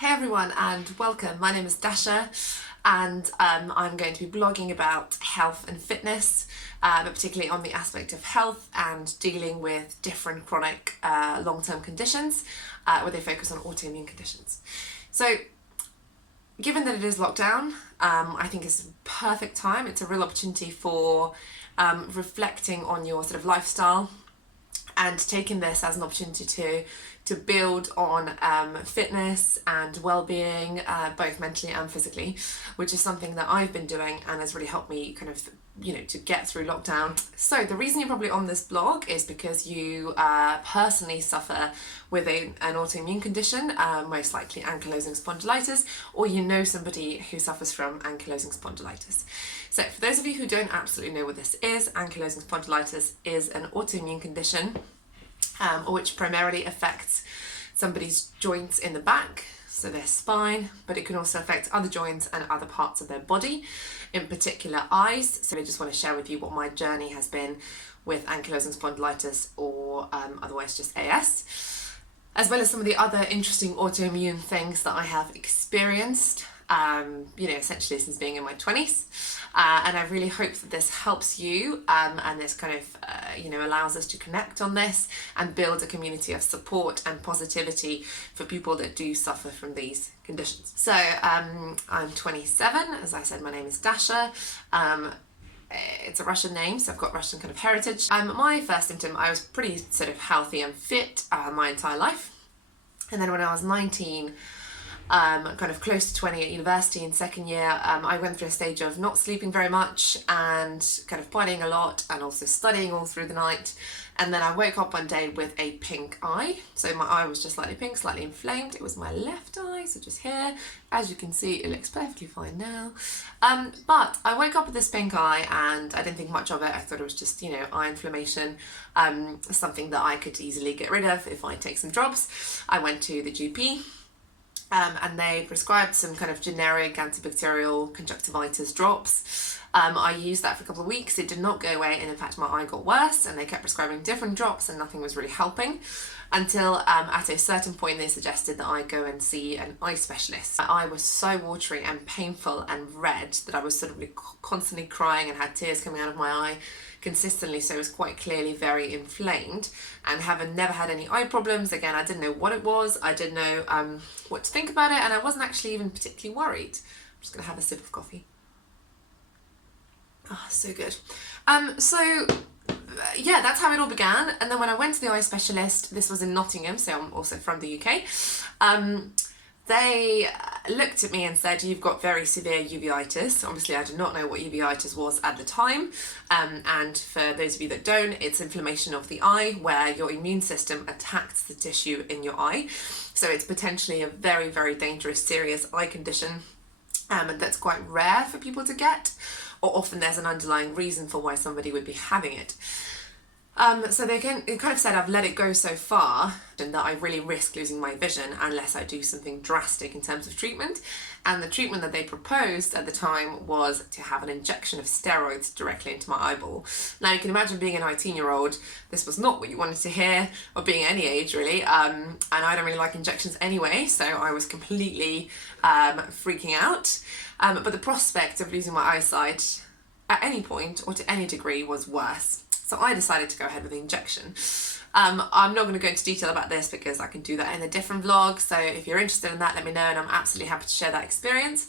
Hey everyone and welcome. My name is Dasha and I'm going to be blogging about health and fitness, but particularly on the aspect of health and dealing with different chronic long-term conditions where they focus on autoimmune conditions. So given that it is lockdown, I think it's a perfect time. It's a real opportunity for reflecting on your sort of lifestyle and taking this as an opportunity to build on fitness and well-being, both mentally and physically, which is something that I've been doing and has really helped me kind of, to get through lockdown. So the reason you're probably on this blog is because you personally suffer with an autoimmune condition, most likely ankylosing spondylitis, or you know somebody who suffers from ankylosing spondylitis. So for those of you who don't absolutely know what this is, ankylosing spondylitis is an autoimmune condition which primarily affects somebody's joints in the back, so their spine, but it can also affect other joints and other parts of their body, in particular eyes. So I just want to share with you what my journey has been with ankylosing spondylitis, or otherwise just AS, as well as some of the other interesting autoimmune things that I have experienced, essentially since being in my 20s. And I really hope that this helps you and this kind of, allows us to connect on this and build a community of support and positivity for people that do suffer from these conditions. So I'm 27, as I said, my name is Dasha. It's a Russian name, so I've got Russian kind of heritage. My first symptom, I was pretty sort of healthy and fit my entire life. And then when I was 19, kind of close to 20 at university in second year, I went through a stage of not sleeping very much and kind of partying a lot and also studying all through the night. And then I woke up one day with a pink eye. So my eye was just slightly pink, slightly inflamed. It was my left eye, so just here. As you can see, it looks perfectly fine now. But I woke up with this pink eye and I didn't think much of it. I thought it was just, eye inflammation, something that I could easily get rid of if I take some drops. I went to the GP. And they prescribed some kind of generic antibacterial conjunctivitis drops. I used that for a couple of weeks. It did not go away, and in fact my eye got worse, and they kept prescribing different drops and nothing was really helping, until at a certain point they suggested that I go and see an eye specialist. My eye was so watery and painful and red that I was sort of constantly crying and had tears coming out of my eye consistently, so it was quite clearly very inflamed. And having never had any eye problems, again, I didn't know what it was, I didn't know what to think about it, and I wasn't actually even particularly worried. I'm just gonna have a sip of coffee. Oh, so good. Yeah, that's how it all began. And then when I went to the eye specialist, this was in Nottingham, so I'm also from the UK, they looked at me and said, you've got very severe uveitis. Obviously, I did not know what uveitis was at the time. And for those of you that don't, it's inflammation of the eye where your immune system attacks the tissue in your eye. So it's potentially a very, very dangerous, serious eye condition that's quite rare for people to get, or often there's an underlying reason for why somebody would be having it. So it kind of said I've let it go so far and that I really risk losing my vision unless I do something drastic in terms of treatment. And the treatment that they proposed at the time was to have an injection of steroids directly into my eyeball. Now you can imagine being an 19-year-old, this was not what you wanted to hear, or being any age really, and I don't really like injections anyway, so I was completely freaking out. But the prospect of losing my eyesight at any point or to any degree was worse. So I decided to go ahead with the injection. I'm not going to go into detail about this because I can do that in a different vlog. So if you're interested in that, let me know, and I'm absolutely happy to share that experience.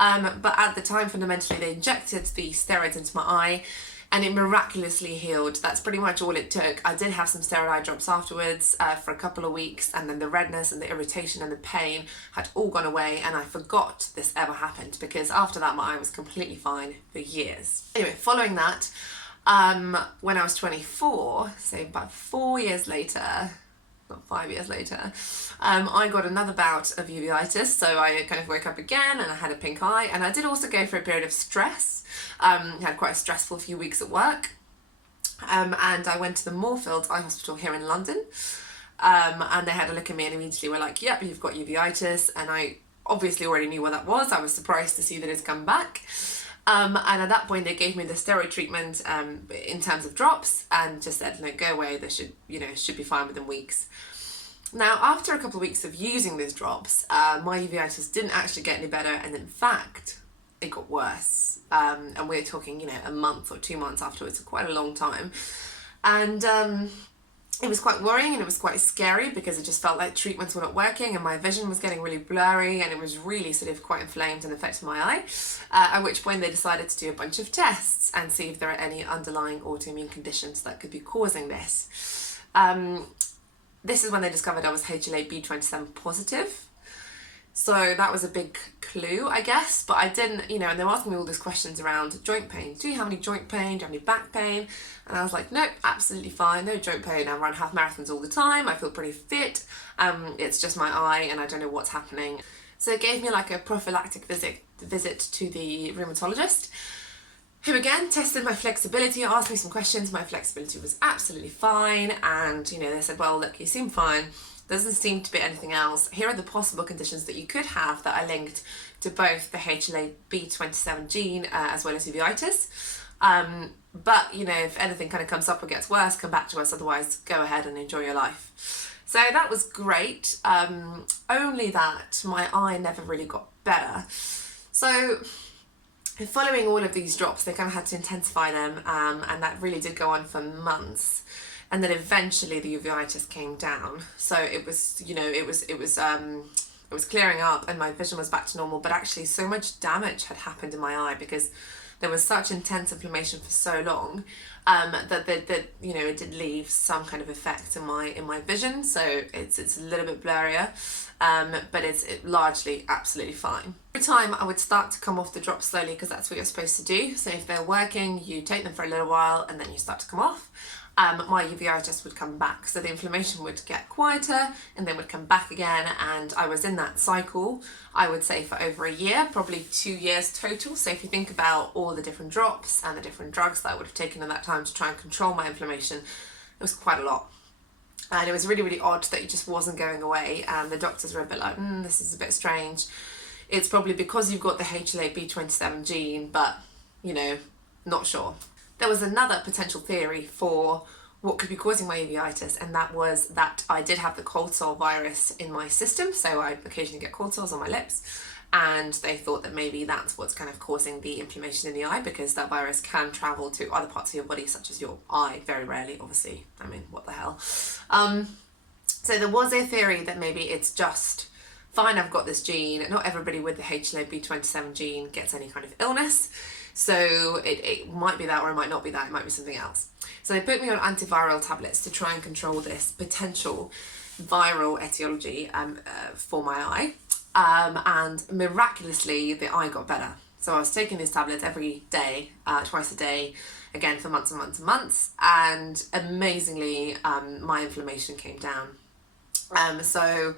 But at the time, fundamentally, they injected the steroids into my eye and it miraculously healed. That's pretty much all it took. I did have some steroid eye drops afterwards for a couple of weeks, and then the redness and the irritation and the pain had all gone away, and I forgot this ever happened because after that my eye was completely fine for years. Anyway, following that, when I was 24, so about 4 years later, not 5 years later, I got another bout of uveitis. So I kind of woke up again and I had a pink eye, and I did also go for a period of stress. Had quite a stressful few weeks at work, and I went to the Moorfields Eye Hospital here in London, and they had a look at me and immediately were like, yep, you've got uveitis, and I obviously already knew what that was. I was surprised to see that it's come back. And at that point they gave me the steroid treatment in terms of drops and just said, no, go away, this should be fine within weeks. Now, after a couple of weeks of using these drops, my uveitis didn't actually get any better, and in fact, it got worse. And we're talking, you know, a month or 2 months afterwards, so quite a long time. And it was quite worrying and it was quite scary because it just felt like treatments were not working and my vision was getting really blurry and it was really sort of quite inflamed and affecting my eye. At which point they decided to do a bunch of tests and see if there are any underlying autoimmune conditions that could be causing this. This is when they discovered I was HLA-B27 positive. So that was a big clue, I guess, but I didn't, you know, and they were asking me all these questions around joint pain. Do you have any joint pain? Do you have any back pain? And I was like, nope, absolutely fine, no joint pain. I run half marathons all the time. I feel pretty fit. It's just my eye and I don't know what's happening. So it gave me like a prophylactic visit to the rheumatologist, who again tested my flexibility, asked me some questions. My flexibility was absolutely fine. And, you know, they said, well, look, you seem fine. Doesn't seem to be anything else. Here are the possible conditions that you could have that are linked to both the HLA-B27 gene as well as uveitis. But, you know, if anything kind of comes up or gets worse, come back to us. Otherwise, go ahead and enjoy your life. So that was great. Only that my eye never really got better. So following all of these drops, they kind of had to intensify them, and that really did go on for months. And then eventually the uveitis came down. So it was, you know, it was clearing up and my vision was back to normal, but actually so much damage had happened in my eye because there was such intense inflammation for so long that you know, it did leave some kind of effect in my vision. So it's a little bit blurrier, but it's largely absolutely fine. Every time I would start to come off the drops slowly, because that's what you're supposed to do. So if they're working, you take them for a little while and then you start to come off. My uveitis would come back. So the inflammation would get quieter and then would come back again. And I was in that cycle, I would say, for over a year, probably 2 years total. So if you think about all the different drops and the different drugs that I would have taken in that time to try and control my inflammation, it was quite a lot. And it was really, really odd that it just wasn't going away. And the doctors were a bit like, this is a bit strange. It's probably because you've got the HLA-B27 gene, but, you know, not sure. There was another potential theory for what could be causing my uveitis, and that was that I did have the cold sore virus in my system, so I occasionally get cold sores on my lips, and they thought that maybe that's what's kind of causing the inflammation in the eye, because that virus can travel to other parts of your body, such as your eye, very rarely, obviously. I mean, what the hell. So there was a theory that maybe it's just fine, I've got this gene. Not everybody with the HLA-B27 gene gets any kind of illness. So it might be that, or it might not be that, it might be something else. So they put me on antiviral tablets to try and control this potential viral etiology for my eye. And miraculously, the eye got better. So I was taking these tablets every day, twice a day, again for months and months and months. And amazingly, my inflammation came down. So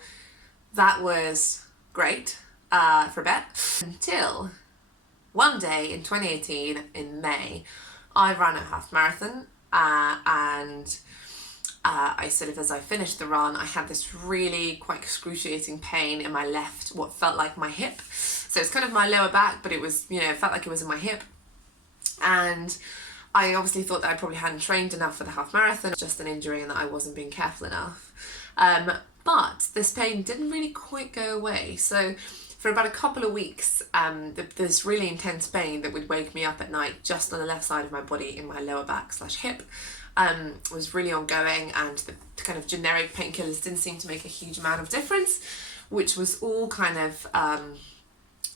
that was great for a bit, until one day in 2018, in May, I ran a half marathon, and I sort of, as I finished the run, I had this really quite excruciating pain in my left, what felt like my hip. So it's kind of my lower back, but it was, you know, it felt like it was in my hip. And I obviously thought that I probably hadn't trained enough for the half marathon, just an injury, and that I wasn't being careful enough. But this pain didn't really quite go away. So for about a couple of weeks, this really intense pain that would wake me up at night just on the left side of my body in my lower back / hip was really ongoing, and the kind of generic painkillers didn't seem to make a huge amount of difference, which was all kind of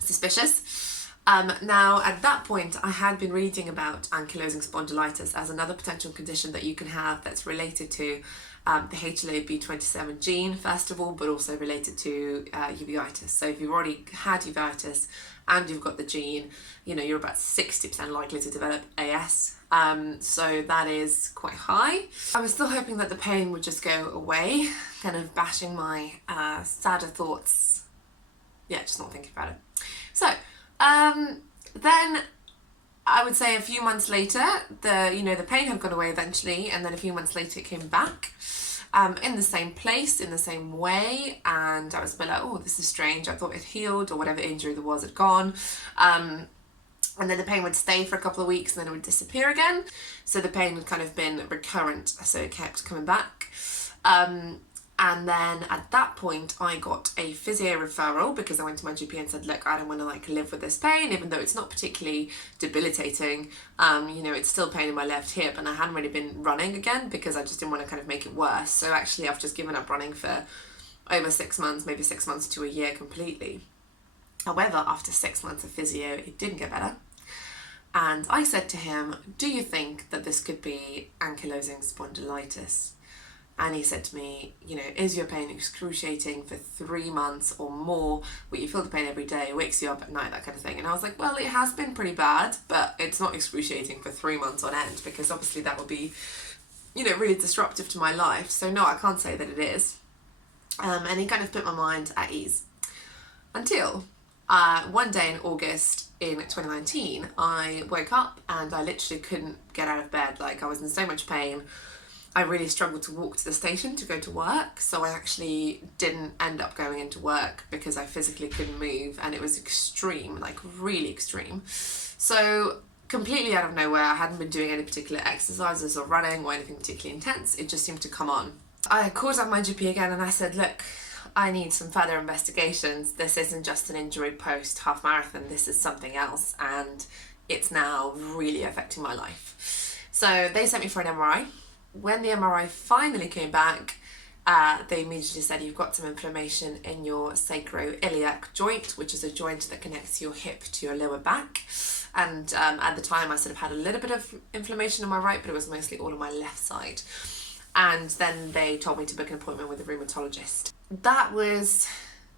suspicious. Now, at that point, I had been reading about ankylosing spondylitis as another potential condition that you can have that's related to the HLA-B27 gene, first of all, but also related to uveitis. So if you've already had uveitis and you've got the gene, you know, you're about 60% likely to develop AS. So that is quite high. I was still hoping that the pain would just go away, kind of bashing my sadder thoughts. Yeah, just not thinking about it. So then I would say a few months later, the pain had gone away eventually, and then a few months later it came back in the same place, in the same way, and I was a bit like, oh, this is strange. I thought it healed, or whatever injury there was, it gone. And then the pain would stay for a couple of weeks and then it would disappear again. So the pain had kind of been recurrent, so it kept coming back. And then at that point, I got a physio referral because I went to my GP and said, look, I don't want to live with this pain, even though it's not particularly debilitating. It's still pain in my left hip, and I hadn't really been running again because I just didn't want to kind of make it worse. So actually, I've just given up running for over 6 months, maybe 6 months to a year completely. However, after 6 months of physio, it didn't get better. And I said to him, do you think that this could be ankylosing spondylitis? And he said to me, is your pain excruciating for 3 months or more, where you feel the pain every day, wakes you up at night, that kind of thing? And I was like, well, it has been pretty bad, but it's not excruciating for 3 months on end, because obviously that would be, really disruptive to my life. So no, I can't say that it is. And he kind of put my mind at ease. Until one day in August in 2019, I woke up and I literally couldn't get out of bed. I was in so much pain. I really struggled to walk to the station to go to work, so I actually didn't end up going into work because I physically couldn't move, and it was extreme, really extreme. So completely out of nowhere, I hadn't been doing any particular exercises or running or anything particularly intense. It just seemed to come on. I called up my GP again and I said, look, I need some further investigations. This isn't just an injury post half marathon, this is something else, and it's now really affecting my life. So they sent me for an MRI. When the MRI finally came back, they immediately said, you've got some inflammation in your sacroiliac joint, which is a joint that connects your hip to your lower back. And at the time I sort of had a little bit of inflammation on my right, but it was mostly all on my left side. And then they told me to book an appointment with a rheumatologist. That was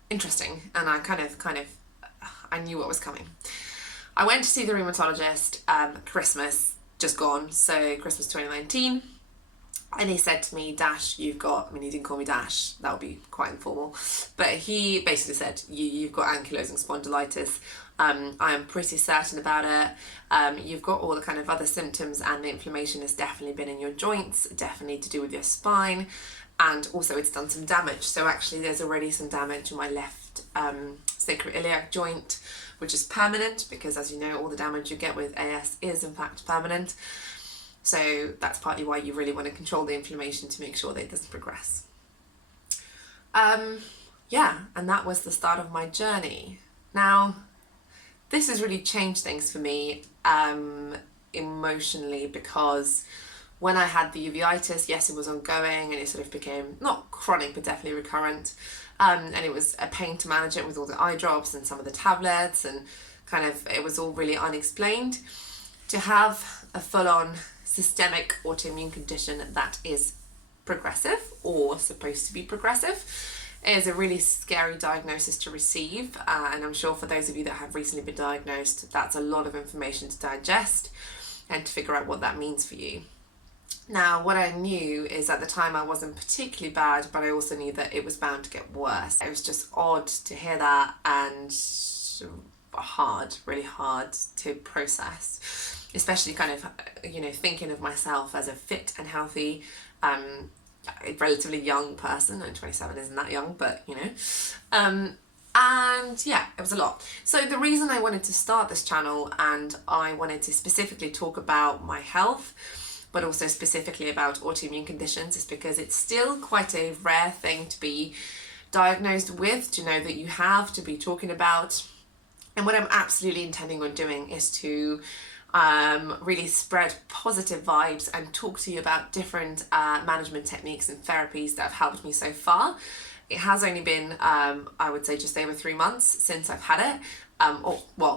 interesting, and I I knew what was coming. I went to see the rheumatologist, Christmas just gone, so Christmas 2019. And he said to me, Dash, he didn't call me Dash, that would be quite informal, but he basically said, you've got ankylosing spondylitis. I am pretty certain about it. You've got all the kind of other symptoms, and the inflammation has definitely been in your joints, definitely to do with your spine, and also it's done some damage. So actually there's already some damage in my left sacroiliac joint, which is permanent, because as you know, all the damage you get with AS is in fact permanent. So that's partly why you really want to control the inflammation to make sure that it doesn't progress. And that was the start of my journey. Now, this has really changed things for me emotionally, because when I had the uveitis, yes, it was ongoing and it sort of became not chronic, but definitely recurrent. And it was a pain to manage it with all the eye drops and some of the tablets, and it was all really unexplained. To have a full-on systemic autoimmune condition that is progressive, or supposed to be progressive, is a really scary diagnosis to receive, and I'm sure for those of you that have recently been diagnosed, that's a lot of information to digest and to figure out what that means for you. Now, what I knew is at the time I wasn't particularly bad, but I also knew that it was bound to get worse. It was just odd to hear that, and really hard to process, especially thinking of myself as a fit and healthy, a relatively young person. And 27 isn't that young, but and yeah, it was a lot. So the reason I wanted to start this channel, and I wanted to specifically talk about my health, but also specifically about autoimmune conditions, is because it's still quite a rare thing to be diagnosed with, to know that you have, to be talking about. And what I'm absolutely intending on doing is to really spread positive vibes and talk to you about different management techniques and therapies that have helped me so far. It has only been, I would say, just over 3 months since I've had it.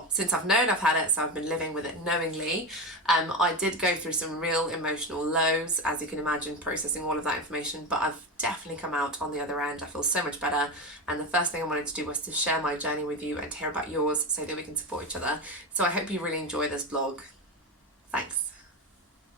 Since I've known I've had it, so I've been living with it knowingly. I did go through some real emotional lows, as you can imagine, processing all of that information, but I've definitely come out on the other end. I feel so much better, and the first thing I wanted to do was to share my journey with you and to hear about yours so that we can support each other. So I hope you really enjoy this vlog. Thanks.